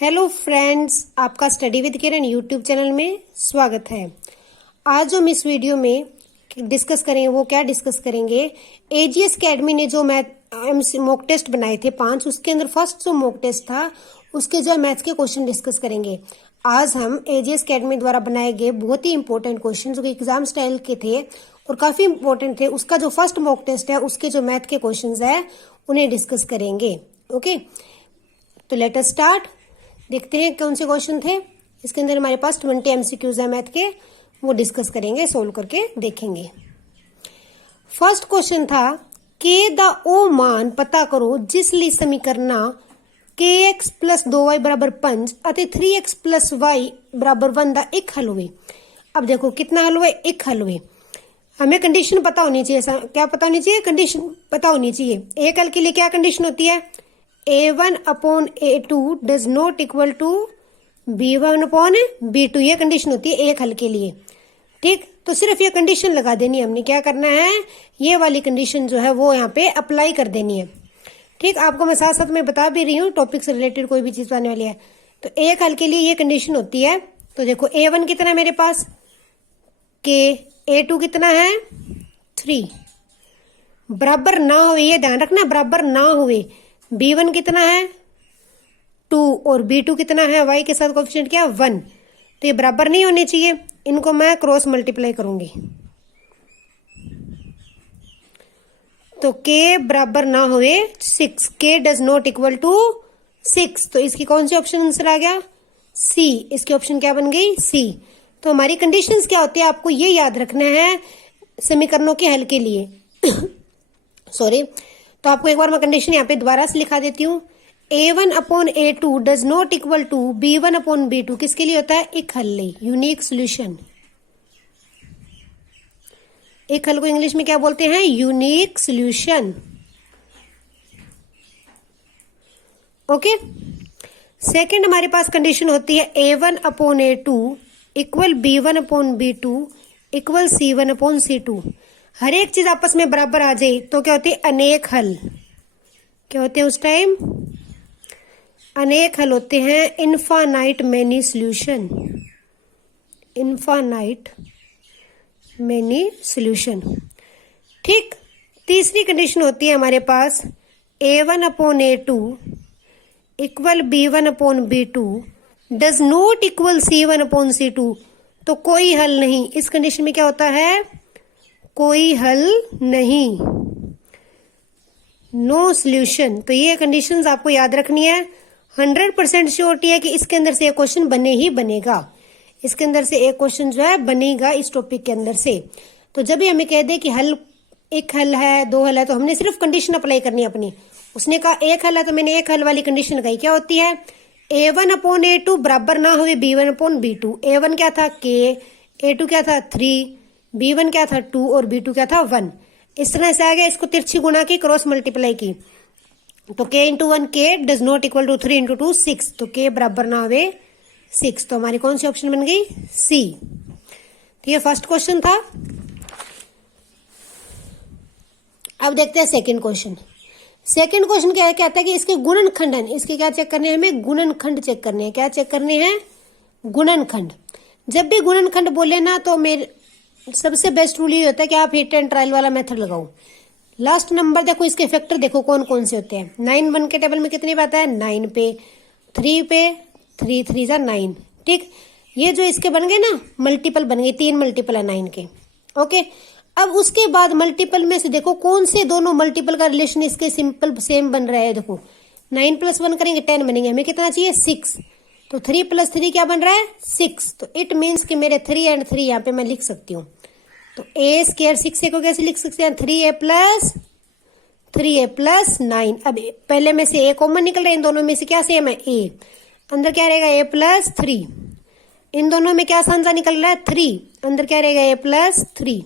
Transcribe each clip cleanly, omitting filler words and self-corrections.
Hello friends, आपका study with Kiran YouTube channel में स्वागत है। आज हम इस वीडियो में डिस्कस करेंगे, वो क्या डिस्कस करेंगे, एजीएस अकेडमी ने जो मैथ मॉक टेस्ट बनाए थे 5, उसके अंदर फर्स्ट जो मॉक टेस्ट था उसके जो मैथ्स के क्वेश्चन डिस्कस करेंगे। आज हम एजीएस अकेडमी द्वारा बनाए गए बहुत ही इंपॉर्टेंट क्वेश्चन जो एग्जाम स्टाइल के थे और काफी इंपॉर्टेंट थे, उसका जो फर्स्ट मॉक टेस्ट है उसके जो मैथ के क्वेश्चन है उन्हें डिस्कस करेंगे। ओके, तो लेट अस स्टार्ट। देखते हैं कौन से क्वेश्चन थे। इसके अंदर हमारे पास 20 एमसीक्यूज है मैथ के, वो डिस्कस करेंगे, सोल्व करके देखेंगे। फर्स्ट क्वेश्चन था के द ओ मान पता करो जिस ਲਈ समीकरणा kx + 2y = 5 ਅਤੇ 3x + y = 1 ਦਾ ਇੱਕ हल ਹੋਵੇ। अब देखो कितना हल हुआ, एक हल हुए। हमें कंडीशन पता होनी चाहिए, क्या पता होनी चाहिए, कंडीशन पता होनी चाहिए। एक हल के लिए क्या कंडीशन होती है, a1/a2 does not equal to b1/b2, ये कंडीशन होती है एक हल के लिए। ठीक, तो सिर्फ ये कंडीशन लगा देनी है, हमने क्या करना है, ये वाली कंडीशन जो है वो यहाँ पे अप्लाई कर देनी है। ठीक, आपको मैं साथ साथ में बता भी रही हूँ, टॉपिक से रिलेटेड कोई भी चीज आने वाली है तो एक हल के लिए ये कंडीशन होती है। तो देखो a1 कितना है मेरे पास k, a2 कितना है 3, बराबर ना हुए, ये ध्यान रखना बराबर ना हुए। b1 कितना है 2 और b2 कितना है, y के साथ कोएफिशिएंट क्या 1, तो ये बराबर नहीं होने चाहिए, इनको मैं क्रॉस मल्टीप्लाई करूंगी तो k बराबर ना हुए 6, k does not equal to 6, तो इसकी कौन सी ऑप्शन आंसर आ गया, सी। इसकी ऑप्शन क्या बन गई, सी। तो हमारी कंडीशंस क्या होती है आपको ये याद रखना है समीकरणों के हल के लिए सॉरी, तो आपको एक बार मैं कंडीशन यहाँ पे दोबारा से लिखा देती हूँ। a1/a2 does not equal to b1/b2 किसके लिए होता है, एक हल ਲਈ, यूनिक सोल्यूशन। एक हल को इंग्लिश में क्या बोलते हैं, यूनिक सोल्यूशन। ओके, सेकंड हमारे पास कंडीशन होती है a1/a2 equal b1/b2 equal c1/c2। हर एक चीज आपस में बराबर आ जाए तो क्या होते हैं, अनेक हल। क्या होते हैं उस टाइम, अनेक हल होते हैं, infinite many solution, infinite many solution. ठीक, तीसरी कंडीशन होती है हमारे पास a1/a2 equal b1/b2 does not equal c1/c2, तो कोई हल नहीं। इस कंडीशन में क्या होता है, कोई हल नहीं, नो सॉल्यूशन। तो ये कंडीशंस आपको याद रखनी है। 100% श्योरिटी है कि इसके अंदर से एक क्वेश्चन बने ही बनेगा, इसके अंदर से एक क्वेश्चन जो है बनेगा इस टॉपिक के अंदर से। तो जब भी हमें कह दे कि हल एक हल है, दो हल है, तो हमने सिर्फ कंडीशन अप्लाई करनी है अपनी। उसने कहा एक हल है तो मैंने एक हल वाली कंडीशन लगाई, क्या होती है, a1/a2 बराबर ना हुए b1/b2। a1 क्या था k, a2 क्या था 3, b1 क्या था 2 और b2 क्या था 1। इस तरह से आ गया, इसको तिरछी गुणा की, क्रॉस मल्टीप्लाई की, तो k into 1 k does not equal to 3 into 2 6, तो k बराबर ना हुए 6, तो हमारी कौन सी ऑप्शन बन गई, सी। तो ये फर्स्ट क्वेश्चन था। अब देखते हैं सेकंड क्वेश्चन। सेकंड क्वेश्चन क्या है, कहता है कि इसके गुणनखंड, इसके क्या चेक करने हैं, हमें गुणनखंड चेक करने हैं। क्या चेक करने हैं, गुणनखंड। जब भी गुणनखंड बोले ना तो मेरे सबसे बेस्ट रूल ये होता है कि आप हिट एंड ट्रायल वाला मेथड लगाओ। लास्ट नंबर देखो, इसके फैक्टर देखो कौन कौन से होते हैं। 9 1 के टेबल में कितनी बात है, 9 पे, 3 पे, 3 3 जा 9। ठीक, ये जो इसके बन गए ना मल्टीपल बन गए, 3 मल्टीपल है 9 के। ओके, अब उसके बाद मल्टीपल में से देखो कौन से दोनों मल्टीपल का रिलेशन इसके सिंपल सेम बन रहा है। देखो 9 + 1 करेंगे 10 बनेंगे, हमें कितना चाहिए 6, तो 3 + 3 क्या बन रहा है 6। तो इट मीन्स कि मेरे 3 and 3 यहाँ पे मैं लिख सकती हूँ। तो a² 6a को कैसे लिख सकते हैं, 3a + 9। अब पहले में से a कॉमन निकल रहा है, इन दोनों में से क्या सेम है, a, अंदर क्या रहेगा a + 3, इन दोनों में क्या सांझा निकल रहा है 3, अंदर क्या रहेगा a + 3।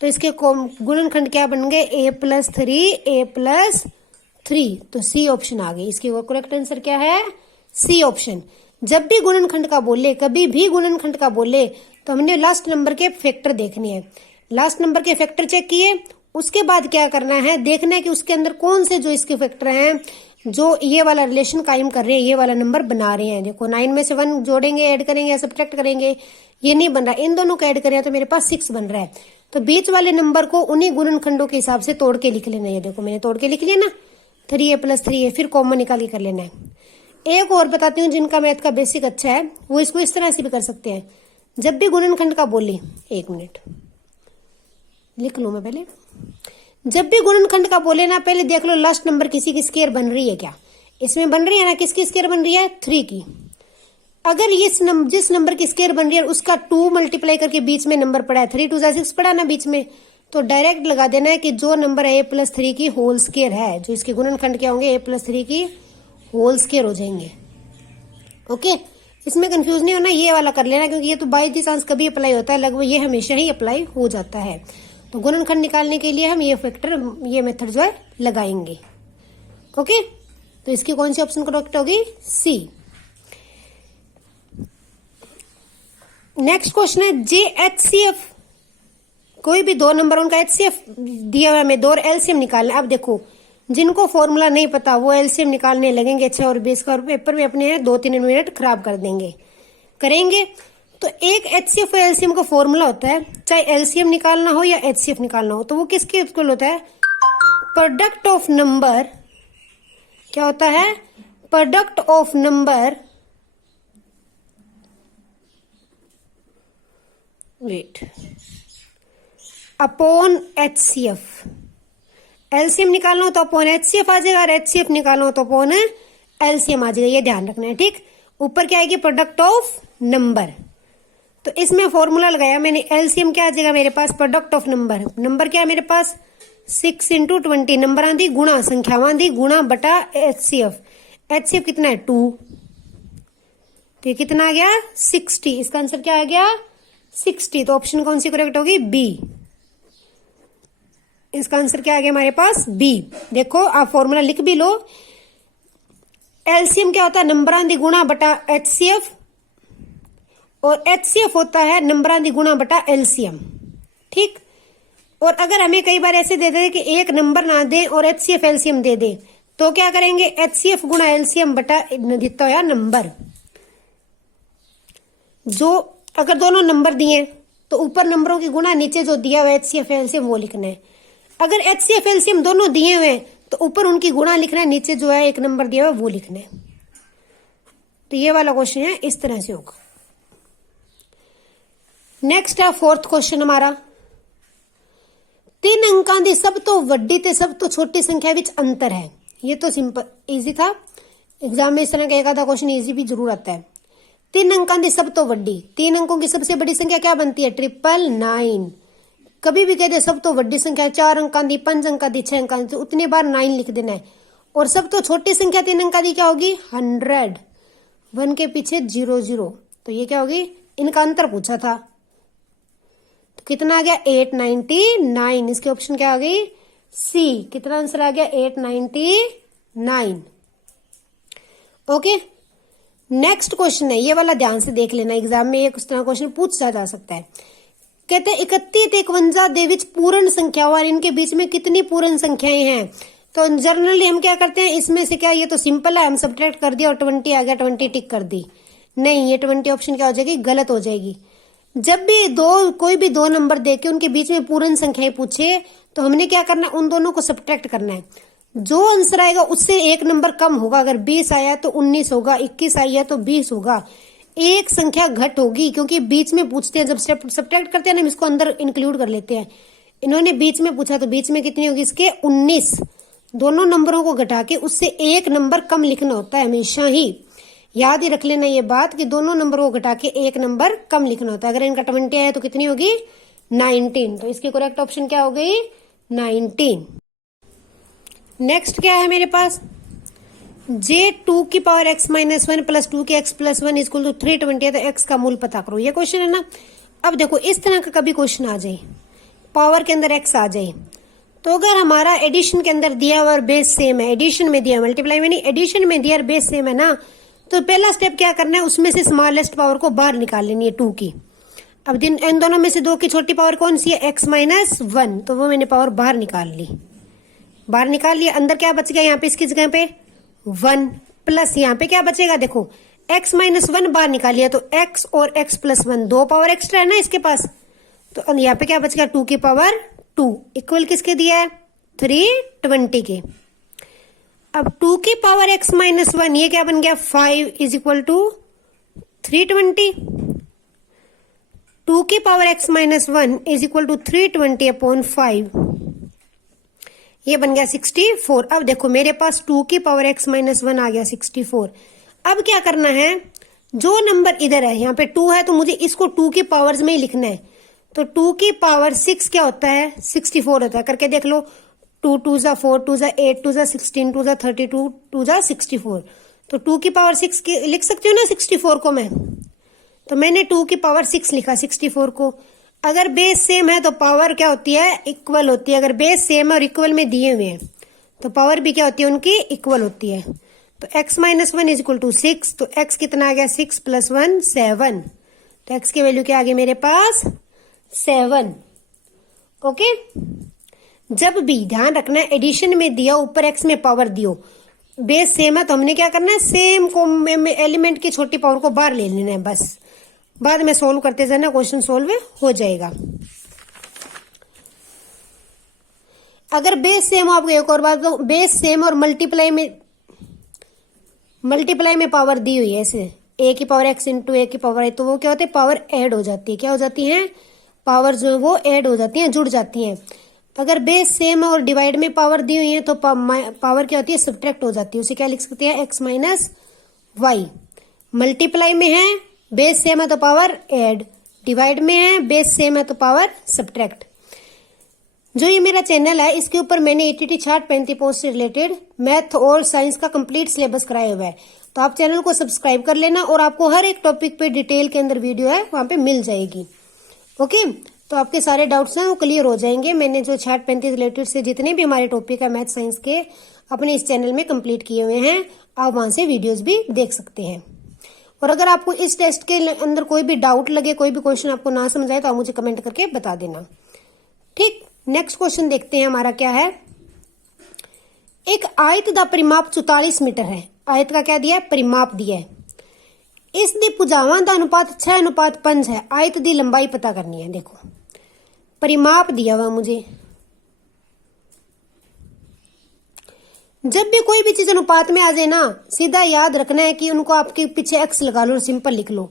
तो इसके गुणनखंड क्या बन गए, a + 3 a + 3, तो सी ऑप्शन आ गई। इसकी करेक्ट आंसर क्या है, सी ऑप्शन। जब भी गुणनखंड का बोले, कभी भी गुणनखंड का बोले तो हमने लास्ट नंबर के फैक्टर देखने हैं। लास्ट नंबर के फैक्टर चेक किए, उसके बाद क्या करना है, देखना है कि उसके अंदर कौन से जो इसके फैक्टर हैं जो ये वाला रिलेशन कायम कर रहे हैं, ये वाला नंबर बना रहे हैं। देखो 9 में से 1 जोड़ेंगे, ऐड करेंगे या सब्ट्रैक्ट करेंगे, ये नहीं बन रहा। इन दोनों को ऐड करें तो मेरे पास 6 बन रहा है। तो बीच वाले नंबर को उन्हीं गुणनखंडों के हिसाब से तोड़ के लिख लेना है। देखो मैंने तोड़ के लिख लिया ना, 3a + 3a, फिर कॉमन निकाल के कर लेना है। एक और बताती हूँ, जिनका मैथ का बेसिक अच्छा है वो इसको इस तरह से भी कर सकते हैं। जब भी गुणनखंड का बोले, 1 मिनट लिख लूं मैं पहले। जब भी गुणनखंड का बोले ना, पहले देख लो लास्ट नंबर किसी की स्क्वायर बन रही है क्या। इसमें बन रही है ना, किसकी स्क्वायर बन रही है, 3 की। अगर जिस नंबर की स्क्वायर बन रही है उसका 2 मल्टीप्लाई करके बीच में नंबर पड़ा है, 3 2 6 पड़ा ना बीच में, तो डायरेक्ट लगा देना है कि जो नंबर a + 3 की होल स्क्वायर है, जो इसके गुणनखंड क्या होंगे, a + 3 की होल स्क्वायर हो जाएंगे। ओके, इसमें कंफ्यूज नहीं होना, ये वाला कर लेना, क्योंकि ये तो बाई दी चांस कभी अप्लाई होता है, लगभग ये हमेशा ही अप्लाई हो जाता है। तो गुणनखंड निकालने के लिए हम ये मेथड जो है लगाएंगे। ओके, तो इसकी कौन सी ऑप्शन करेक्ट होगी, सी। नेक्स्ट क्वेश्चन है JHCF, कोई भी 2 नंबर उनका HCF दिया हुआ है, हमें 2 और एलसीएम निकालना। अब देखो जिनको फॉर्मूला नहीं पता वो एलसीएम निकालने लगेंगे 6 और 20 का, और पेपर में अपने 2-3 मिनट खराब कर करेंगे। तो एक HCF और एलसीएम का फॉर्मूला होता है, चाहे एलसीएम निकालना हो या HCF निकालना हो, तो वो किसके इक्वल होता है, प्रोडक्ट ऑफ नंबर। क्या होता है, product of number, wait, upon HCF। LCM निकालना हो तो अपॉन HCF आ जाएगा, और HCF निकालना हो तो अपॉन एलसीएम आ जाएगा। ये ध्यान रखना है, ठीक। ऊपर क्या आएगी, प्रोडक्ट ऑफ नंबर। तो इसमें फॉर्मूला लगाया मैंने, एलसीएम क्या आ जाएगा मेरे पास, प्रोडक्ट ऑफ नंबर। नंबर क्या है मेरे पास, 6 × 20, नंबर आंधी गुणा संख्यावां आंधी गुणा बटा HCF। HCF कितना है, 2, तो ये कितना आ गया, 60। इसका आंसर क्या आ गया, 60। तो ऑप्शन कौन सी करेक्ट होगी, बी। इसका आंसर क्या आ गया हमारे पास, बी। देखो आप फॉर्मूला लिख भी लो, एलसीएम क्या होता है, नंबरांदी गुणा बटा HCF, और HCF होता है नंबरांदी गुणा बटा एलसीएम, ठीक। और अगर हमें कई बार ऐसे दे दे कि एक नंबर ना दे और HCF एलसीएम दे दे, तो क्या करेंगे, HCF गुणा एलसीएम बटा दिता हुआ नंबर। जो अगर दोनों नंबर दिए तो ऊपर नंबरों की गुणा, नीचे जो दिया हुआ HCF एलसीएम वो लिखना है। अगर HCF एलसीएम दोनों दिए हुए तो ऊपर उनकी गुणा लिखना है, नीचे जो है एक नंबर दिया हुआ वो लिखना है। तो ये वाला क्वेश्चन है, इस तरह से होगा। नेक्स्ट है 4th क्वेश्चन हमारा, 3 अंकां दी सब तो वड्डी ते सब तो छोटी संख्या विच अंतर है। ये तो सिंपल इजी था, एग्जाम में इस तरह का एक आधा क्वेश्चन इजी भी जरूर आता है। 3 अंकां दी सब तो वड्डी, 3 अंकों की सबसे बड़ी संख्या क्या बनती है, 999। कभी भी कह दे सब तो वड्डी संख्या 4 अंकां दी, 5 अंकां दी, 6 अंकां दी, तो उतनी बार 9 लिख देना है। और सब तो छोटी संख्या 3 अंकां दी क्या होगी, 100, 1 के पीछे 00, तो ये क्या होगी, इनका अंतर पूछा था। तो कितना आ गया, 899। इसके ऑप्शन क्या आ गई, सी। कितना आंसर आ गया, 899। ओके, नेक्स्ट क्वेश्चन है, ये वाला ध्यान से देख लेना, एग्जाम में एक तरह क्वेश्चन पूछा जा सकता है। कहते हैं 31 ते 51 दे विच पूर्ण संख्या, और इनके बीच में कितनी पूर्ण संख्याएं हैं। तो जनरली हम क्या करते हैं, इसमें से क्या, ये तो सिंपल है, हम सब्ट्रैक्ट कर दिया और 20 आ गया, 20 टिक कर दी। नहीं, ये 20 ऑप्शन क्या हो जाएगी, गलत हो जाएगी। जब भी कोई भी 2 नंबर देके उनके बीच में पूर्ण संख्याएं पूछे, तो हमने क्या करना है, उन दोनों को सब्ट्रैक्ट करना है। जो आंसर आएगा उससे एक नंबर कम होगा। अगर 20 आया तो 19 होगा, 21 आया तो 20 होगा, एक संख्या घट होगी, क्योंकि बीच में पूछते हैं। जब सब्ट्रैक्ट करते हैं ना, हम इसको अंदर इंक्लूड कर लेते हैं। इन्होंने बीच में पूछा तो बीच में कितनी होगी, इसके 19। दोनों नंबरों को घटा के उससे एक नंबर कम लिखना होता है हमेशा ही। याद ही रख लेना ये बात कि दोनों नंबरों को घटा के एक नंबर कम लिखना होता है। अगर इनका 20 आया तो कितनी होगी, 19। तो इसकी करेक्ट ऑप्शन क्या हो गई, 19। नेक्स्ट क्या है मेरे पास, J2 की पावर x - 1 + 2 के x + 1 = 320 है, तो x का मूल पता करो। ये क्वेश्चन है ना। अब देखो इस तरह का कभी क्वेश्चन आ जाए, पावर के अंदर x आ जाए, तो अगर हमारा एडिशन के अंदर दिया हुआ और बेस सेम है, एडिशन में दिया, मल्टीप्लाई में नहीं, एडिशन में दिया और बेस सेम है ना, तो पहला स्टेप क्या करना है, उसमें से स्मॉलेस्ट पावर को बाहर निकाल लेनी है, 2 की। अब इन दोनों में से 2 की छोटी पावर कौन सी है, x - 1, तो वो मैंने पावर बाहर निकाल ली। बाहर निकाल लिया, अंदर क्या बच गया, यहाँ पे इसकी जगह पे 1 प्लस यहाँ पे क्या बचेगा, देखो x माइनस 1 बाहर निकालिए तो x और x प्लस 1 दो पावर एक्स्ट्रा है ना इसके पास, तो यहाँ पे क्या बचेगा 2 की पावर 2 इक्वल किसके दिया है 320 के। अब 2 की पावर x माइनस 1 ये क्या बन गया 5 इज इक्वल टू 320। 2 की power x minus 1 is equal to 320 upon 5, ये बन गया 64। अब देखो मेरे पास 2 की पावर x माइनस 1 आ गया 64। अब क्या करना है, जो नंबर इधर है यहाँ पे 2 है तो मुझे इसको 2 की पावर्स में ही लिखना है, तो 2 की पावर 6 क्या होता है 64 होता है, करके देख लो 2 2 जा 4 2 जा 8 2 जा 16 2 जा 32 2 जा 64, तो 2 की पावर 6 लिख सकती हूँ ना 64 को मैं, तो मैंने 2 की पावर 6 लिखा 64 को। अगर बेस सेम है तो पावर क्या होती है इक्वल होती है, अगर बेस सेम और इक्वल में दिए हुए हैं तो पावर भी क्या होती है उनकी इक्वल होती है। तो x minus 1 is equal to 6, तो x कितना आ गया 6 प्लस 1 7, तो x की वैल्यू क्या आ गई मेरे पास 7। ओके, जब भी ध्यान रखना है एडिशन में दिया ऊपर x में पावर दियो, बेस सेम है तो हमने क्या करना है सेम को एलिमेंट की छोटी पावर को बाहर ले लेना है, बस बाद में सोल्व करते जाना क्वेश्चन सोल्व हो जाएगा। अगर बेस सेम हो, आपको एक और बात बताऊं, बेस सेम और मल्टीप्लाई में पावर दी हुई है ऐसे a की पावर x इंटू a की पावर है, तो वो क्या होते हैं पावर ऐड हो जाती है, क्या हो जाती है पावर जो है वो ऐड हो जाती है जुड़ जाती है। अगर बेस सेम और डिवाइड में पावर दी हुई है तो पावर क्या होती है सब्ट्रैक्ट हो जाती है, उसे क्या लिख सकते हैं x माइनस वाई। मल्टीप्लाई में है बेस सेम है तो पावर ऐड, डिवाइड में है बेस सेम है तो पावर सब्ट्रैक्ट। जो ये मेरा चैनल है इसके ऊपर मैंने ETT चार्ट 35 पोस्ट से रिलेटेड मैथ और साइंस का कंप्लीट सिलेबस कराया हुआ है, तो आप चैनल को सब्सक्राइब कर लेना और आपको हर एक टॉपिक पे डिटेल के अंदर वीडियो है वहां पे मिल जाएगी। ओके, तो आपके सारे डाउट्स हैं वो क्लियर हो जाएंगे। मैंने जो चार्ट 35 रिलेटेड से जितने भी हमारे टॉपिक है मैथ साइंस के अपने इस चैनल में कंप्लीट किए हुए हैं, आप वहां से वीडियोज भी देख सकते हैं। और अगर आपको इस टेस्ट के अंदर कोई भी डाउट लगे, कोई भी क्वेश्चन आपको ना समझ आए तो आप मुझे कमेंट करके बता देना। ठीक, नेक्स्ट क्वेश्चन देखते हैं हमारा क्या है। एक आयत का परिमाप 44 मीटर है, आयत का क्या दिया है परिमाप दिया है, इस दी भुजावां का अनुपात 6:5 है, आयत दी लंबाई पता करनी है। देखो परिमाप दिया हुआ मुझे, जब भी कोई भी चीज अनुपात में आ जाए ना सीधा याद रखना है कि उनको आपके पीछे x लगा लो और सिंपल लिख लो।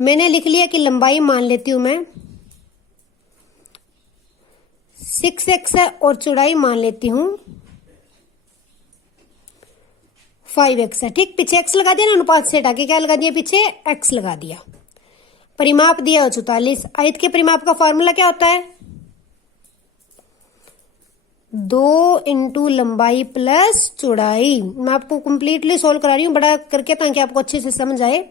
मैंने लिख लिया कि लंबाई मान लेती हूं मैं 6x है और चौड़ाई मान लेती हूं 5x है। ठीक, पीछे x लगा दिया ना, अनुपात से हटाके क्या लगा दिया पीछे x लगा दिया। परिमाप दिया 44, आयत के परिमाप का फॉर्मूला क्या होता है 2 इंटू लंबाई प्लस चौड़ाई। मैं आपको कंप्लीटली सोल्व करा रही हूं बड़ा करके ताकि आपको अच्छे से समझ आए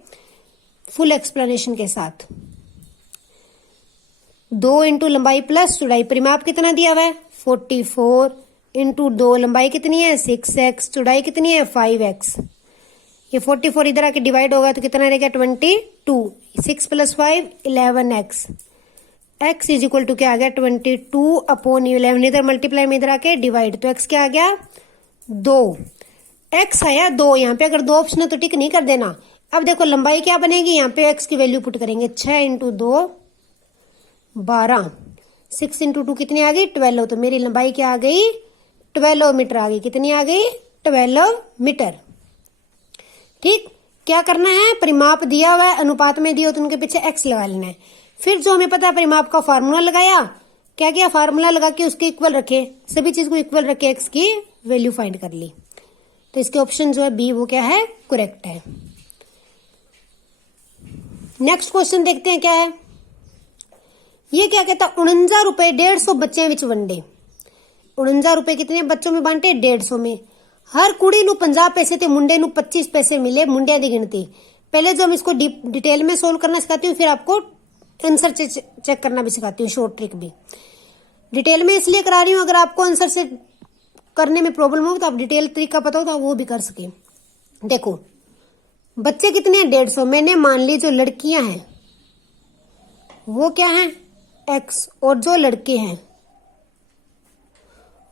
फुल एक्सप्लेनेशन के साथ। 2 इंटू लंबाई प्लस चौड़ाई, परिमाप कितना दिया हुआ है 44 इंटू 2 लंबाई कितनी है 6x, चौड़ाई कितनी है 5x। ये 44 इधर आके डिवाइड होगा तो कितना रहेगा 22, 6 plus 5 11x, x is equal to क्या आ गया 22 अपॉन 11, इधर मल्टीप्लाई में इधर आके डिवाइड, तो x क्या आ गया 2, x आया 2। यहाँ पे अगर 2 ऑप्शन है तो टिक नहीं कर देना। अब देखो लंबाई क्या बनेगी, यहाँ पे x की वैल्यू पुट करेंगे 6 इंटू 2 12, 6 इंटू 2 कितनी आ गई 12, तो मेरी लंबाई क्या आ गई 12 मीटर आ गई। कितनी आ गई 12 मीटर। ठीक, क्या करना है परिमाप दिया हुआ है अनुपात में दिया तो उनके पीछे x लगा लेना है। फिर जो हमें पता है परिमाप का फार्मूला लगाया, क्या किया फार्मूला लगा के उसके इक्वल रखे, सभी चीज को इक्वल रखे x की वैल्यू फाइंड कर ली, तो इसके ऑप्शन जो है बी वो क्या है करेक्ट है। नेक्स्ट क्वेश्चन देखते हैं क्या है। ये क्या कहता 49 रुपए 150 बच्चों विच वंडे। 49 रुपए कितने बच्चों में बांटे 150 में। हर कुड़ी नू 50 पैसे थे, मुंडे नू 25 पैसे मिले, मुंडिया की गिनती। पहले जो हम इसको डिटेल में सोल्व करना सिखाती हूँ, फिर आपको आंसर चेक करना भी सिखाती हूँ, शॉर्ट ट्रिक भी। डिटेल में इसलिए करा रही हूँ अगर आपको आंसर से करने में प्रॉब्लम हो तो आप डिटेल तरीका पता हो तो आप वो भी कर सके। देखो बच्चे कितने हैं 150, मैंने मान ली जो लड़कियां हैं वो क्या है x और जो लड़के हैं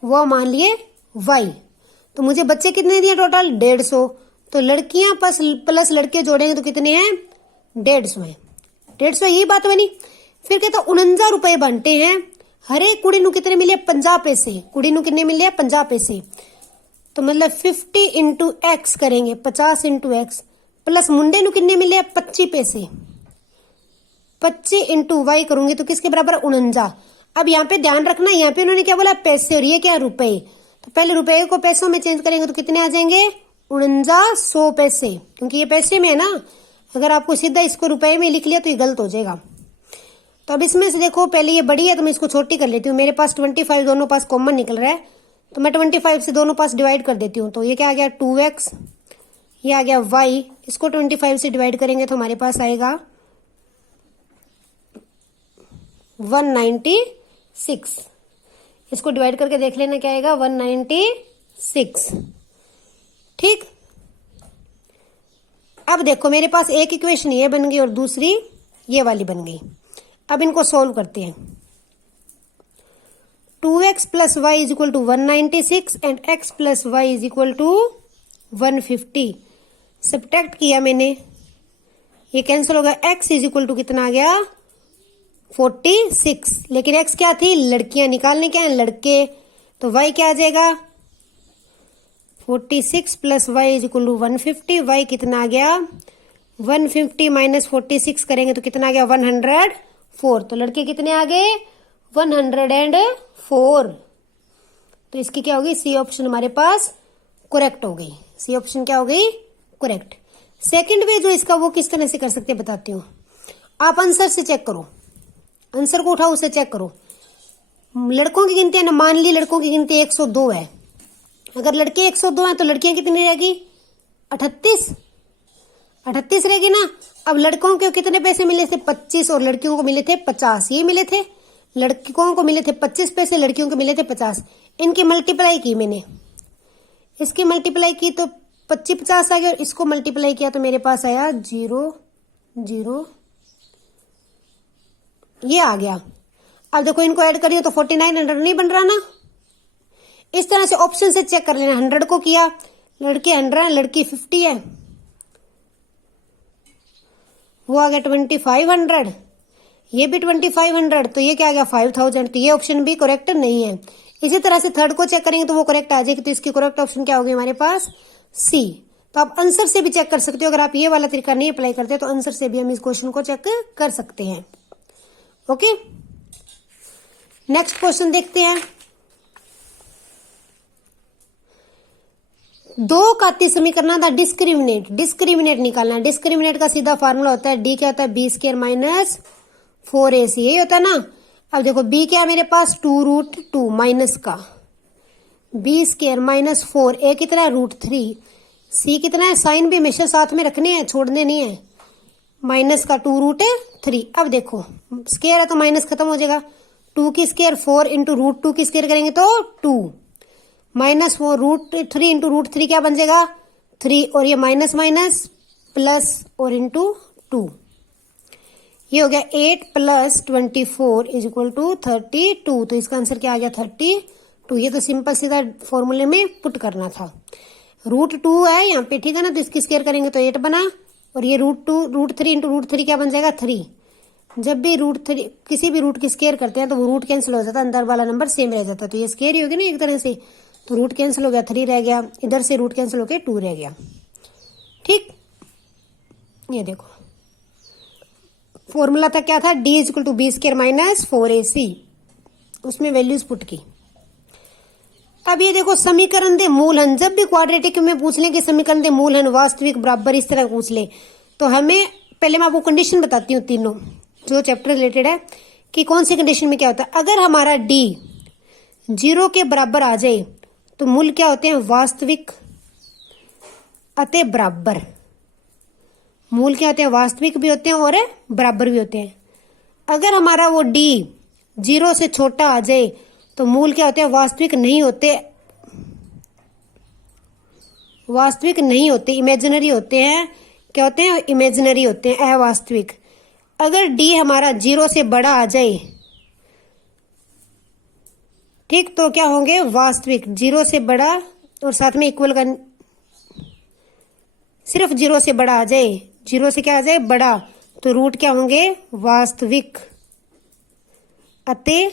वो मान लिए y। तो मुझे बच्चे कितने दिए टोटल 150। तो लड़कियां प्लस लड़के जोड़ेंगे तो कितने हैं 150 है। 150 यही बात बनी। फिर कहता 49 रुपए बनते हैं। हर एक कुड़ी नु कितने मिले 50 पैसे। कुड़ी नु कितने मिले 50 पैसे। तो मतलब 50 इंटू एक्स करेंगे 50 इंटू एक्स प्लस मुंडे नु कितने मिले 25 पैसे। 25 इंटू वाई करूंगी तो किसके बराबर 49। अब यहाँ पे ध्यान रखना यहाँ पे उन्होंने क्या बोला पैसे और ये क्या रुपए। तो पहले रुपए को पैसों में चेंज करेंगे तो कितने आ जाएंगे 4900 पैसे, क्योंकि ये पैसे में है ना। अगर आपको सीधा इसको रुपए में लिख लिया तो ये गलत हो जाएगा। तो अब इसमें से देखो पहले ये बड़ी है तो मैं इसको छोटी कर लेती हूँ। मेरे पास 25 दोनों पास कॉमन निकल रहा है तो मैं 25 से दोनों पास डिवाइड कर देती हूँ। तो ये क्या आ गया 2x, ये आ गया y। इसको 25 से डिवाइड करेंगे तो हमारे पास आएगा 196। इसको डिवाइड करके देख लेना क्या आएगा 196। ठीक। अब देखो मेरे पास एक इक्वेशन ये बन गई और दूसरी ये वाली बन गई। अब इनको सोल्व करते हैं। 2x plus y is equal to 196 and x plus y is equal to 150। Subtract किया मैंने, ये कैंसिल होगा। x इज इक्वल टू कितना आ गया 46। लेकिन x क्या थी लड़कियां, निकालने क्या है लड़के। तो y क्या आ जाएगा 46 plus y is equal to 150। y कितना आ गया 150 माइनस 46 करेंगे तो कितना आ गया 104। तो लड़के कितने आ गए 104। तो इसकी क्या होगी सी ऑप्शन हमारे पास करेक्ट हो गई। सी ऑप्शन क्या हो गई करेक्ट। सेकंड वे जो इसका वो किस तरह से कर सकते बताती हूँ। आप आंसर से चेक करो, आंसर को उठाओ उसे चेक करो। लड़कों की गिनती है ना, मान ली लड़कों की गिनती 102 है। अगर लड़के 102 हैं तो लड़कियां कितनी रहेगी 38 रहेगी ना। अब लड़कों को कितने पैसे मिले थे 25 और लड़कियों को मिले थे 50। ये मिले थे लड़कों को मिले थे 25 पैसे, लड़कियों को मिले थे 50। इनकी मल्टीप्लाई की मैंने, इसकी मल्टीप्लाई की तो 25 50 आ गया और इसको मल्टीप्लाई किया तो मेरे पास आया 0 0 ये आ गया। अब देखो इनको ऐड करिए तो 4900 नहीं बन रहा ना। इस तरह से ऑप्शन से चेक कर लेना। 100 को किया, लड़के 100 है, लड़की 50 है, वो आ गया 2500, ये भी 2500, तो ये क्या आ गया 5000। तो ये ऑप्शन भी करेक्ट नहीं है। इसी तरह से थर्ड को चेक करेंगे तो वो करेक्ट आ जाएगी। तो इसकी करेक्ट ऑप्शन क्या होगी हमारे पास सी। तो आप आंसर से भी चेक कर सकते हो। अगर आप ये वाला तरीका नहीं अप्लाई करते तो आंसर से भी हम इस क्वेश्चन को चेक कर सकते हैं। ओके, नेक्स्ट क्वेश्चन देखते हैं। दो घातीय समीकरण था डिस्क्रिमिनेट निकालना। डिस्क्रिमिनेट का सीधा फार्मूला होता है डी क्या होता है b² माइनस 4ac, यही होता है ना। अब देखो b क्या है मेरे पास 2√2 माइनस का b² माइनस 4, a कितना है √3, c कितना है, साइन भी हमेशा साथ में रखने हैं, छोड़ने नहीं है, माइनस का 2√3। अब देखो स्क्वायर है तो माइनस खत्म हो जाएगा। 2 की स्क्वायर 4 इंटू √2 की स्क्वायर करेंगे तो 2 माइनस 4 √3 इंटू √3 क्या बन जाएगा 3, और ये माइनस माइनस प्लस और इंटू 2, ये हो गया 8 प्लस 24 इज इक्वल टू 32। तो इसका आंसर क्या आ गया 32। ये तो सिंपल सीधा फॉर्मूले में पुट करना था। √2 है यहाँ पे, ठीक है ना। तो इसकी स्क्वायर करेंगे तो 8 बना, और ये √3 इंटू √3 क्या बन जाएगा 3। जब भी √3 किसी भी रूट की स्क्वायर करते हैं तो वो रूट कैंसिल हो जाता है, अंदर वाला नंबर सेम रह जाता है। तो ये स्क्वायर ही होगी ना एक तरह से। तो रूट कैंसिल हो गया 3 रह गया, इधर से रूट कैंसिल होकर 2 रह गया। ठीक, ये देखो फॉर्मूला था क्या था d equal to b² minus 4ac, उसमें वैल्यूज पुट की। अब ये देखो समीकरण दे मूलहन, जब भी क्वाड्रेटिक में पूछ लें कि समीकरण दे मूलहन वास्तविक बराबर इस तरह पूछ ले तो हमें पहले मैं आपको कंडीशन बताती हूँ तीनों जो चैप्टर रिलेटेड है कि कौन सी कंडीशन में क्या होता है। अगर हमारा d 0 के बराबर आ जाए तो मूल क्या होते हैं वास्तविक अतः बराबर। मूल क्या होते हैं वास्तविक भी होते हैं और बराबर भी होते हैं। अगर हमारा वो d 0 से छोटा आ जाए तो मूल क्या होते हैं वास्तविक नहीं होते, वास्तविक नहीं होते, इमेजिनरी होते हैं। क्या होते हैं इमेजिनरी होते हैं, अवास्तविक। अगर d हमारा 0 से बड़ा आ जाए, ठीक, तो क्या होंगे वास्तविक। 0 से बड़ा और साथ में इक्वल का सिर्फ 0 से बड़ा आ जाए, 0 से क्या आ जाए बड़ा, तो रूट क्या होंगे वास्तविक अतः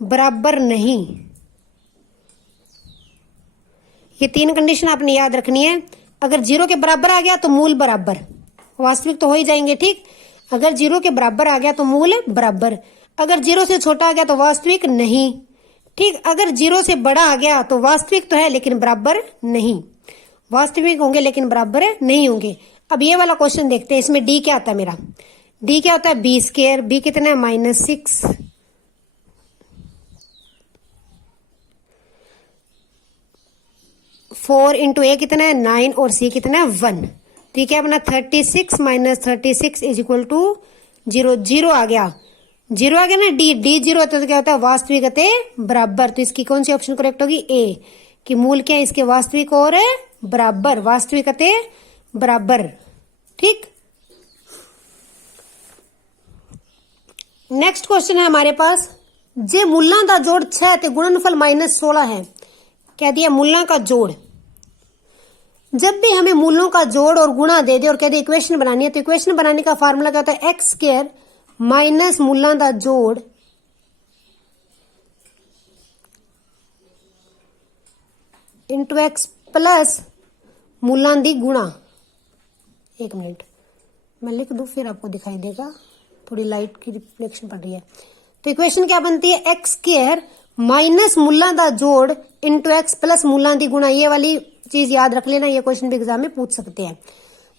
बराबर नहीं। ये 3 कंडीशन आपने याद रखनी है। अगर 0 के बराबर आ गया तो मूल बराबर, वास्तविक तो हो ही जाएंगे, ठीक। अगर 0 के बराबर आ गया तो मूल बराबर, अगर 0 से छोटा आ गया तो वास्तविक नहीं, ठीक। अगर 0 से बड़ा आ गया तो वास्तविक तो है लेकिन बराबर नहीं, वास्तविक होंगे लेकिन बराबर नहीं होंगे। अब ये वाला क्वेश्चन देखते हैं, इसमें डी क्या आता है मेरा, डी क्या होता है बी स्क्वायर, बी कितना है -6, 4 इंटू ए कितना है 9 और सी कितना है 1, तो ये क्या अपना 36 माइनस 36 इज इक्वल टू 0, 0 आ गया, 0 आ गया ना, डी डी 0 होता है तो क्या होता है वास्तविक अतः बराबर, तो इसकी कौन सी ऑप्शन करेक्ट होगी ए, कि मूल क्या है इसके वास्तविक और बराबर, वास्तविक अतः बराबर, ठीक। नेक्स्ट क्वेश्चन है हमारे पास, जे मूलां का जोड़ 6 ते गुणनफल -16 है, कह दिया मूलां का जोड़। जब भी हमें मूलों का जोड़ और गुणा दे दे और कह दे इक्वेशन बनानी है, तो इक्वेशन बनाने का फार्मूला क्या होता है एक्स स्क्वायर माइनस मूलां का जोड़ इंटू एक्स प्लस मूलां दी गुणा। एक मिनट मैं लिख दूं फिर आपको दिखाई देगा, थोड़ी लाइट की रिफ्लेक्शन पड़ रही है। तो इक्वेशन क्या बनती है एक्स स्क्वायर माइनस मूलां दा जोड़ इंटू एक्स प्लस मूलां दी गुणा। ये वाली चीज याद रख लेना, ये क्वेश्चन भी एग्जाम में पूछ सकते हैं।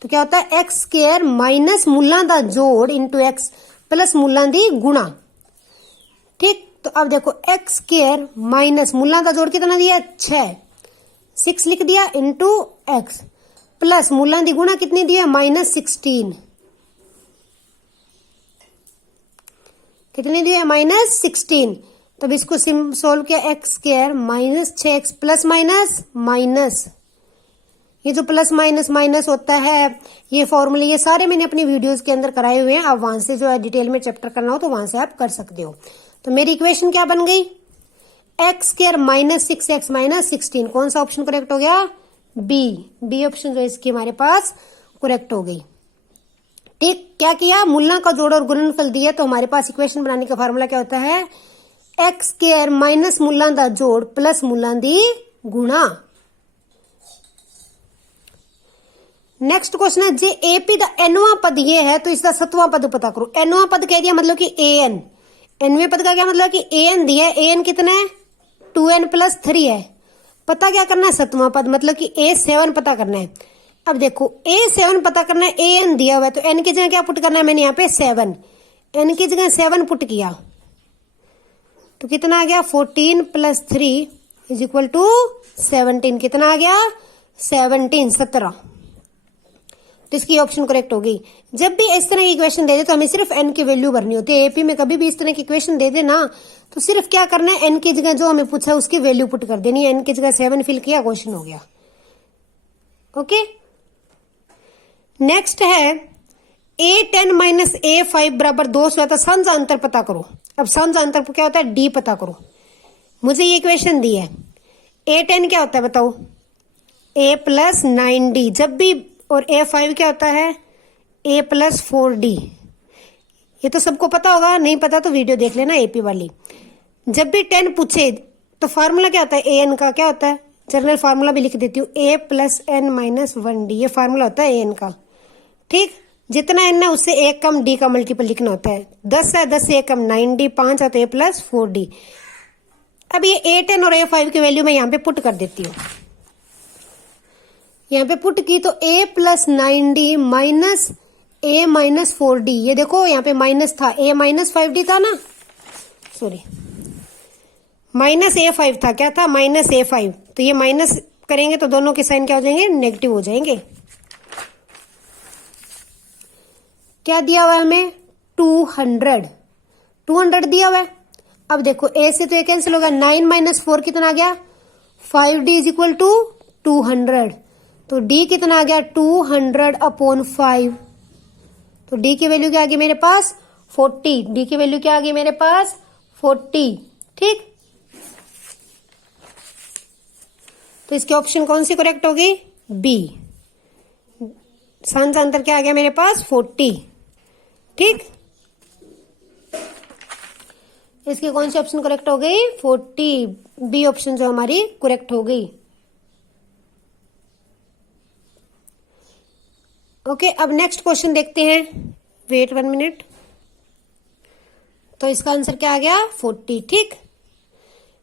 तो क्या होता है एक्स स्क्वायर माइनस मूलां दा जोड़ इंटू एक्स प्लस मूलां दी गुणा, ठीक। तो अब देखो एक्स स्क्वायर माइनस मूलां दा जोड़ कितना दिया 6 लिख दिया इंटू एक्स प्लस मूलां दी गुणा कितनी दी है -16, कितनी दी है -16। तब इसको सोल्व किया x square minus 6x plus minus ये जो प्लस माइनस होता है ये फॉर्मूले, ये सारे मैंने अपनी वीडियोस के अंदर कराए हुए हैं, आप वहां से जो है डिटेल में चैप्टर करना हो तो वहां से आप कर सकते हो। तो मेरी इक्वेशन क्या बन गई एक्स स्क्वायर -6x -16, कौन सा ऑप्शन करेक्ट हो गया बी ऑप्शन जो इसकी हमारे पास करेक्ट हो गई, ठीक। क्या किया मूलां का जोड़ और गुणनफल दिया, तो हमारे पास इक्वेशन बनाने का फार्मूला क्या होता है एक्स स्क्वायर माइनस मूलां दा जोड़ प्लस मूलां दी गुणा। नेक्स्ट क्वेश्चन है जे एपी दा एनवा पद ये है तो इसका 7वां पद पता करो। एनवा पद कह दिया मतलब कि एन, एनवे पद का क्या मतलब कि एन दिया है, एन कितना है 2n + 3 है, पता क्या करना है 7वां पद मतलब कि A7 पता करना है। अब देखो A7 पता करना है, एन दिया हुआ है तो n की जगह क्या पुट करना है, मैंने यहाँ पे 7, n की जगह 7 पुट किया तो कितना आ गया 14 + 3 = 17, कितना आ गया 17। तो इसकी ऑप्शन करेक्ट हो गई। जब भी इस तरह की इक्वेशन दे दे तो हमें सिर्फ n की वैल्यू भरनी होती है। एपी में कभी भी इस तरह की इक्वेशन दे दे ना तो सिर्फ क्या करना है n की जगह जो हमें पूछा है उसकी वैल्यू पुट कर देनी है, n की जगह 7 फिल किया क्वेश्चन हो गया। ओके नेक्स्ट है A10 - A5 = 200 है तो साझा अंतर पता करो। अब साझा अंतर क्या होता है d पता करो। मुझे ये इक्वेशन दी है A10 क्या होता है बताओ A + 9d, जब भी, और A5 क्या होता है A + 4d। ये तो सबको पता होगा, नहीं पता तो वीडियो देख लेना एपी वाली। जब भी 10 पूछे तो फार्मूला क्या होता है an का, क्या होता है जनरल फार्मूला भी लिख देती हूँ A + n - 1d, ये फार्मूला होता है an का, ठीक। जितना n है उससे 1 कम d का मल्टीपल लिखना होता है। 10 है 10 से 1 कम 9d, 5 है तो A + 4d। अब ये A10 और A5 की वैल्यू मैं यहाँ पे पुट कर देती हूँ, यहाँ पे पुट की तो A + 9d - A - 4d, ये देखो यहाँ पे माइनस था A - 5d था ना, सॉरी -A5 था, क्या था -A5, तो ये माइनस करेंगे तो दोनों के साइन क्या हो जाएंगे नेगेटिव हो जाएंगे। क्या दिया हुआ है हमें 200 दिया हुआ है। अब देखो A से तो ये कैंसिल होगा, 9 - 4 कितना आ गया 5d = 200, तो d कितना आ गया 200/5, तो d की वैल्यू क्या आ गई मेरे पास 40, d की वैल्यू क्या आ गई मेरे पास 40, ठीक। तो इसके ऑप्शन कौन सी करेक्ट होगी? बी। सान का अंतर क्या आ गया मेरे पास? 40। ठीक, इसकी कौन सी ऑप्शन करेक्ट हो गई? 40। बी ऑप्शन जो हमारी करेक्ट हो गई। ओके, अब नेक्स्ट क्वेश्चन देखते हैं। Wait 1 minute. तो इसका आंसर क्या आ गया? 40। ठीक,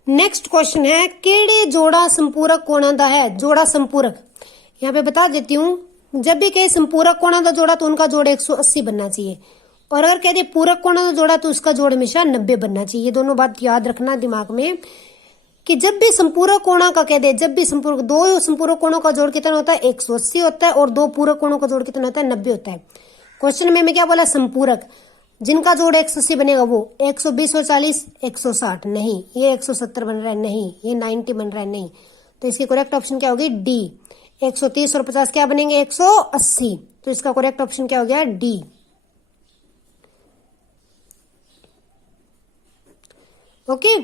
नेक्स्ट क्वेश्चन है केड़े जोड़ा संपूरक कोणा दा है? जोड़ा संपूरक यहाँ पे बता देती हूँ। जब भी कहे संपूरक कोणा दा जोड़ा तो उनका जोड़ 180 बनना चाहिए, और अगर कह दे पूरक कोणा दा जोड़ा तो उसका जोड़ हमेशा 90 बनना चाहिए। ये दोनों बात याद रखना दिमाग में कि जब भी संपूरक कोणा का कह दे, जब भी संपूरक, दो संपूरक कोणों का जोड़ कितना होता है? 180 होता है, और दो पूरक कोणों का जोड़ कितना होता है? 90 होता है। क्वेश्चन में मैं क्या बोला? संपूरक, जिनका जोड़ 180 बनेगा वो 120 और 40 160 नहीं, ये 170 बन रहा है नहीं, ये 90 बन रहा है नहीं। तो इसकी करेक्ट ऑप्शन क्या होगी? डी। 130 और 50 क्या बनेंगे? 180। तो इसका करेक्ट ऑप्शन क्या हो गया? डी। ओके,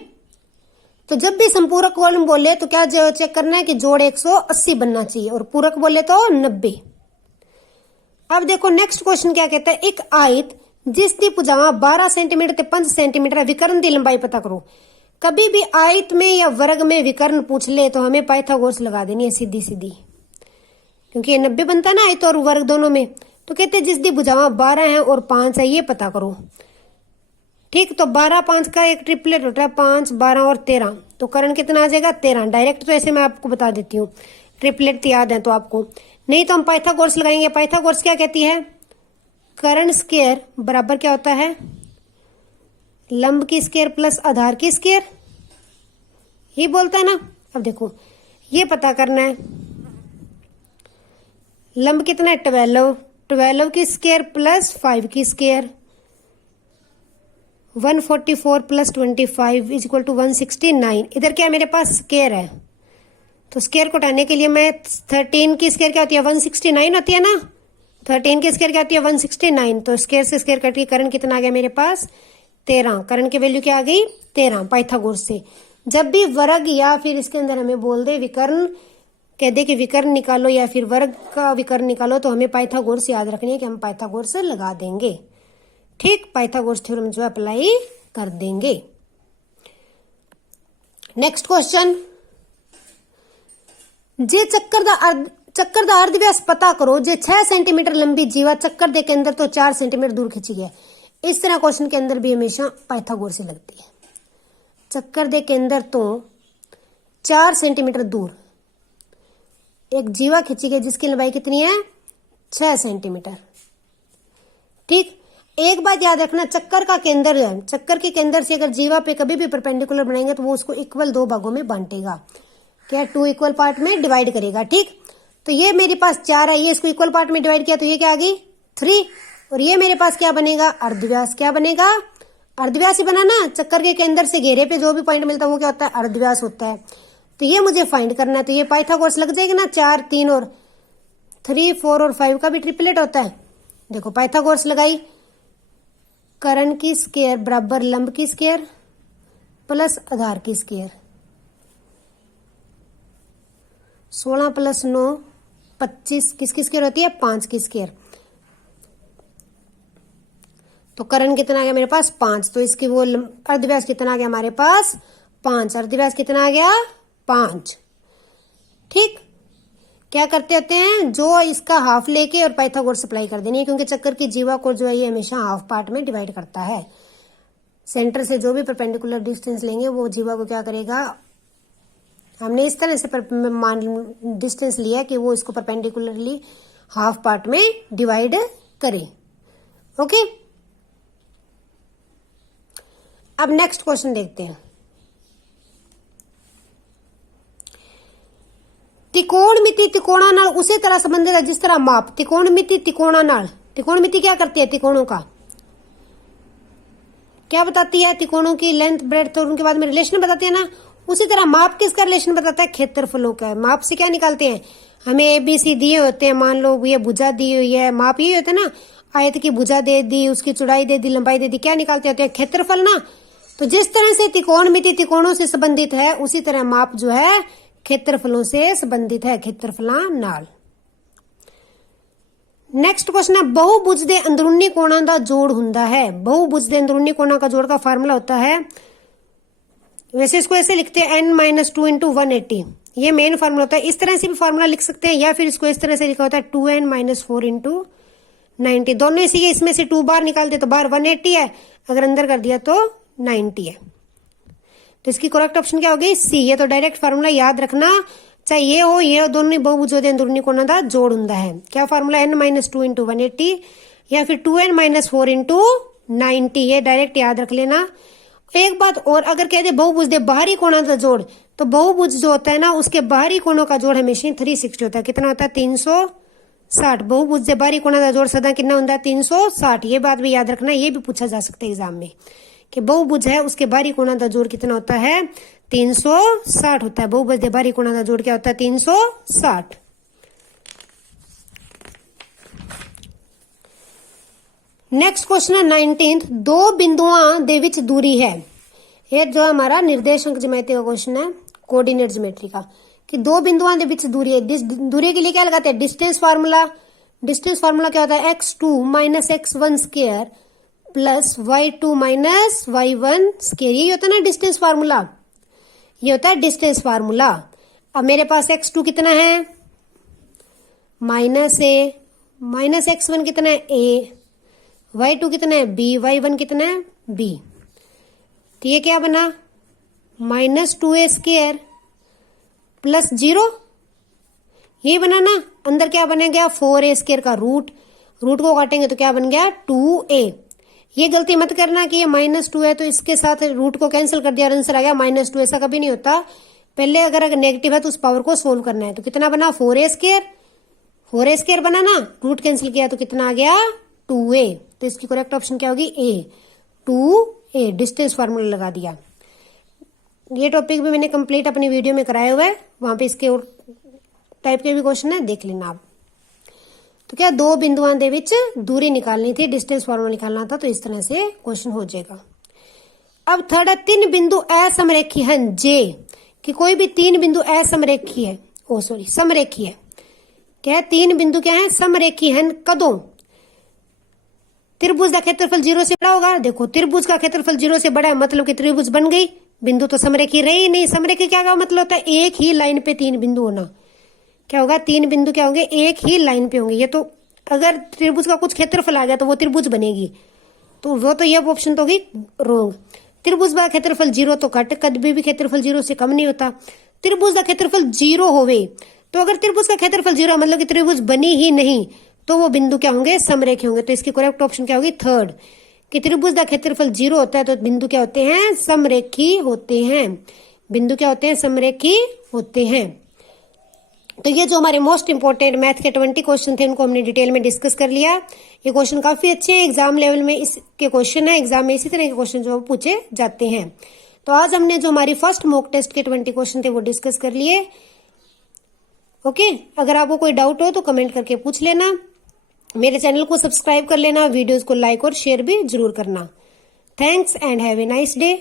तो जब भी संपूरक कॉलम बोले तो क्या चेक करना है कि जोड़ 180 बनना चाहिए, और पूरक बोले तो 90। अब देखो नेक्स्ट क्वेश्चन क्या कहता है? एक आयत जिसकी भुजावां 12 सेंटीमीटर से 5 सेंटीमीटर है, विकर्ण की लंबाई पता करो। कभी भी आयत में या वर्ग में विकर्ण पूछ ले तो हमें पाइथागोरस लगा देनी है सीधी सीधी, क्योंकि ये 90 बनता है ना आयत और वर्ग दोनों में। तो कहते हैं जिसकी भुजावां 12 है और 5 है, ये पता करो। ठीक, तो 12 5 का एक ट्रिपलेट होता है, 5 12 और 13। तो कर्ण कितना आ जाएगा? 13। डायरेक्ट तो ऐसे मैं आपको बता देती हूँ, ट्रिपलेट याद है तो आपको, नहीं तो हम पाइथागोरस लगाएंगे। पाइथागोरस क्या कहती है? कर्ण स्क्वायर बराबर क्या होता है? लंब की स्क्वायर प्लस आधार की स्क्वायर, ये बोलता है ना। अब देखो ये पता करना है, लंब कितना है? 12 की स्क्वायर प्लस 5 की square, 144 plus 25 is equal to 169। इधर क्या मेरे पास? स्क्वायर है, तो स्क्वायर को हटाने के लिए मैं 13 की स्क्वायर क्या होती है? 169 होती है ना। 13 की स्क्वायर क्या होती है? 169। तो स्क्वायर से स्क्वायर कट के कर्ण कितना आ गया मेरे पास? 13। कर्ण की वैल्यू क्या आ गई? 13 पाइथागोरस से। जब भी वर्ग या फिर इसके अंदर हमें बोल दे विकर्ण, कह दे कि विकर्ण निकालो या फिर वर्ग का विकर्ण निकालो, तो हमें पाइथागोरस याद रखनी है कि हम पाइथागोरस लगा देंगे। ठीक, पाइथागोरस थ्योरम जो अप्लाई कर देंगे। नेक्स्ट क्वेश्चन, जे चक्कर दा अर्धव्यास पता करो जे 6 सेंटीमीटर लंबी जीवा चक्कर दे केंद्र तो 4 सेंटीमीटर दूर खिंची है। इस तरह क्वेश्चन के अंदर भी हमेशा पाइथागोरस से लगती है। चक्कर दे केंद्र तो 4 सेंटीमीटर दूर एक जीवा खिंची गई जिसकी लंबाई कितनी है? 6 सेंटीमीटर। ठीक, एक बात याद रखना, चक्कर का केंद्र है, चक्कर के केंद्र से अगर जीवा पे कभी भी परपेंडिकुलर बनाएंगे तो वो उसको इक्वल 2 भागों में बांटेगा, क्या 2 इक्वल पार्ट में डिवाइड करेगा। ठीक, तो ये मेरे पास 4 है, ये इसको इक्वल पार्ट में डिवाइड किया तो ये क्या आ गई? 3। और ये मेरे पास क्या बनेगा? अर्धव्यास। क्या बनेगा? अर्धव्यास ही बना ना। चक्कर के केंद्र से घेरे पे जो भी पॉइंट मिलता है वो क्या होता है? अर्धव्यास होता है। तो ये मुझे फाइंड करना है, तो ये पाइथागोरस लग जाएगा ना। 4 3 और 3 4 और 5 का भी ट्रिपलेट होता है। देखो पाइथागोरस लगाई, कर्ण की स्क्वायर बराबर लंब की स्क्वायर प्लस आधार की स्क्वायर, 16 प्लस 9 25 किसकी स्क्वायर होती है? 5 की स्क्वायर। तो कर्ण कितना आ गया मेरे पास? 5। तो इसकी वो अर्धव्यास कितना आ गया हमारे पास? 5। अर्धव्यास कितना आ गया? 5। ठीक, क्या करते होते हैं, जो इसका हाफ लेके और पाइथागोरस अप्लाई कर देनी है, क्योंकि चक्कर की जीवा को जो है ये हमेशा हाफ पार्ट में डिवाइड करता है। सेंटर से जो भी परपेंडिकुलर डिस्टेंस लेंगे वो जीवा को क्या करेगा, हमने इस तरह से डिस्टेंस लिया कि वो इसको परपेंडिकुलरली हाफ पार्ट में डिवाइड करे। ओके, अब नेक्स्ट क्वेश्चन देखते हैं। त्रिकोणमिति त्रिकोणा नाल उसी तरह संबंधित है जिस तरह माप। त्रिकोणमिति त्रिकोणा नाल, त्रिकोणमिति क्या करती है? त्रिकोणों का क्या बताती है? त्रिकोणों की लेंथ ब्रेड्थ और उनके बाद में रिलेशन बताती है ना। उसी तरह माप किसका रिलेशन बताता है? क्षेत्रफलों का। माप से क्या निकालते हैं? हमें ABC दिए होते हैं, मान लो ये भुजा दी हुई है, माप ये होता है ना, आयत की भुजा दे दी, उसकी चौड़ाई दे दी, लंबाई दे दी, क्या निकालते होते हैं? क्षेत्रफल ना। तो जिस तरह से त्रिकोणमिति त्रिकोणों से संबंधित है उसी तरह माप जो है ਖੇਤਰਫਲੋਂ से संबंधित है, ਖੇਤਰਫਲਾਂ ਨਾਲ। नेक्स्ट क्वेश्चन है बहुभुज ਦੇ अंदरूनी कोणों का जोड़ ਹੁੰਦਾ है। बहुभुज ਦੇ अंदरूनी कोणों का जोड़ का फार्मूला होता है, वैसे इसको ऐसे लिखते हैं n-2 इंटू 180, ये मेन फार्मूला होता है। इस तरह से भी फार्मूला लिख सकते हैं या फिर इसको इस तरह से लिखा होता है 2n-4 इंटू 90। दोनों इसी के, इसमें से 2 बाहर निकालते तो बाहर 180 है, अगर अंदर कर दिया तो 90 है। तो इसकी करेक्ट ऑप्शन क्या होगी? सी। ये तो डायरेक्ट फार्मूला याद रखना, चाहे ये हो ये हो, दोनों बहुभुजों ਦੇ अंदरूनी कोणों का जोड़ ਹੁੰਦਾ है। क्या फार्मूला? n-2 इंटू 180 या फिर 2n-4 इंटू 90, ये डायरेक्ट याद रख लेना। एक बात और, अगर कह दे बहुभुज दे बाहरी कोणों का जोड़, तो बहुभुज जो होता है ना उसके बाहरी कोणों का जोड़ हमेशा 360 होता है। कितना होता है? 360। बहुभुज से बाहरी कोणों का जोड़ सदा कितना होता है? 360। ये बात भी याद रखना, ये भी पूछा जा सकता है एग्जाम में कि बहुभुज है उसके बाहरी कोणों का जोड़ कितना होता है? 360 होता है। बहुभुज के बाहरी कोणों का जोड़ क्या होता है? 360। नेक्स्ट क्वेश्चन है 19th, दो बिंदुओं दे विच दूरी है। ये जो हमारा निर्देशांक ज्योमेट्री का क्वेश्चन है, कोऑर्डिनेट ज्योमेट्री का, कि दो बिंदुओं दे विच दूरी है। दूरी के लिए क्या लगाते हैं? Distance formula. डिस्टेंस फार्मूला क्या होता है? x2 minus x1 square plus y2 minus y1 square, यही होता है ना डिस्टेंस फार्मूला, ये होता है डिस्टेंस फार्मूला। अब मेरे पास x2 कितना है? -a, माइनस x1 कितना है? a, y2 कितना है? b, y1 कितना है? b। तो ये क्या बना? -2a स्क्वायर प्लस 0, ये बना ना। अंदर क्या बनेगा? 4a स्क्वायर का रूट, रूट को काटेंगे तो क्या बन गया? 2a। ये गलती मत करना कि ये -2 है तो इसके साथ रूट को कैंसिल कर दिया और आंसर आ गया -2, ऐसा कभी नहीं होता। पहले अगर नेगेटिव है तो उस पावर को सोल्व करना है। तो कितना बना? 4a स्क्वायर, 4a स्क्वायर बना ना, रूट कैंसिल किया तो कितना आ गया? 2a। तो इसकी करेक्ट ऑप्शन क्या होगी? ए, 2a। डिस्टेंस फार्मूला लगा दिया। ये टॉपिक भी मैंने कंप्लीट अपनी वीडियो में कराया हुआ है, वहां पे इसके और टाइप के भी क्वेश्चन है, देख लेना आप। तो क्या दो बिंदुओं दे विच दूरी निकालनी थी, डिस्टेंस फार्मूला निकालना था, तो इस तरह से क्वेश्चन हो जाएगा। अब थर्ड है, तीन बिंदु असमरेखी हैं जे, कि कोई भी तीन बिंदु असमरेखी है, समरेखी है। क्या है? तीन बिंदु क्या है? समरेखी हैं कदों? त्रिभुज का क्षेत्रफल 0 से बड़ा होगा। देखो त्रिभुज का क्षेत्रफल 0 से बड़ा है, मतलब कि त्रिभुज बन गई, बिंदु तो समरेखी रही नहीं। समरेखी क्या का मतलब होता है? एक ही लाइन पे तीन बिंदु होना। क्या होगा? तीन बिंदु क्या होंगे? एक ही लाइन पे होंगे। ये तो अगर त्रिभुज का कुछ क्षेत्रफल आ गया तो वो त्रिभुज बनेगी, तो वो तो ये ऑप्शन तो होगी रोंग। त्रिभुज का क्षेत्रफल 0 तो कट, कभी भी क्षेत्रफल 0 से कम नहीं होता। त्रिभुज का क्षेत्रफल 0 होवे, तो अगर त्रिभुज का क्षेत्रफल 0 मतलब कि त्रिभुज बनी ही नहीं, तो वो बिंदु क्या होंगे? समरेखी होंगे। तो इसकी करेक्ट ऑप्शन क्या होगी? थर्ड, कि त्रिभुज का क्षेत्रफल 0 होता है तो बिंदु क्या होते हैं? समरेखी होते हैं। बिंदु क्या होते हैं? समरेखी होते हैं। तो ये जो हमारे मोस्ट इंपोर्टेंट मैथ के 20 क्वेश्चन थे, उनको हमने डिटेल में डिस्कस कर लिया। ये क्वेश्चन काफी अच्छे हैं, एग्जाम लेवल में इसके क्वेश्चन है, एग्जाम में इसी तरह के क्वेश्चन जो पूछे जाते हैं। तो आज हमने जो हमारी फर्स्ट मॉक टेस्ट के 20 क्वेश्चन थे वो डिस्कस कर लिए। ओके, अगर आपको कोई डाउट हो तो कमेंट करके पूछ लेना। मेरे चैनल को सब्सक्राइब कर लेना, वीडियोज को लाइक और शेयर भी जरूर करना। Thanks and have a nice day.